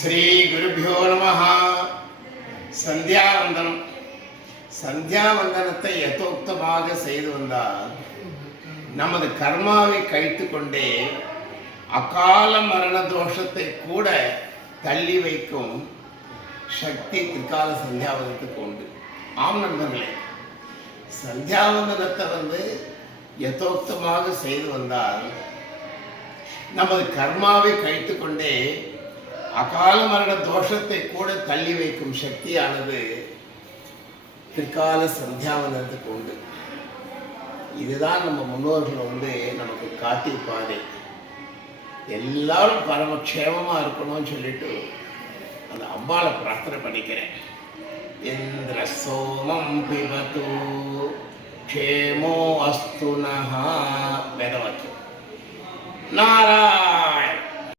ஸ்ரீகுருபியோ நம சந்தியாவந்தனம். சந்தியாவந்தனத்தை யதோக்தமாக செய்து வந்தால் நமது கர்மாவை கழித்து கொண்டே அகால மரண தோஷத்தை கூட தள்ளி வைக்கும் சக்தி திரிகால சந்தியாவந்தனத்துக்கு உண்டு. ஆம் நண்பர்களே சந்தியாவந்தனத்தை வந்து யதோக்தமாக செய்து வந்தால் நமது கர்மாவை கழித்து கொண்டே அகால மரண தோஷத்தை கூட தள்ளி வைக்கும் சக்தியானது பிற்கால சந்தியாவனத்துக்கு உண்டு. இதுதான் நம்ம முன்னோர்கள் வந்து நமக்கு காட்டியிருப்பாரு எல்லாரும் பரமக்ஷேமமாக இருக்கணும்னு சொல்லிட்டு அந்த அம்பாவை பிரார்த்தனை பண்ணிக்கிறேன். இந்திர சோமம் பிபத்து க்ஷேமோ அஸ்து நஹா வேதவாக்கியம். நாரா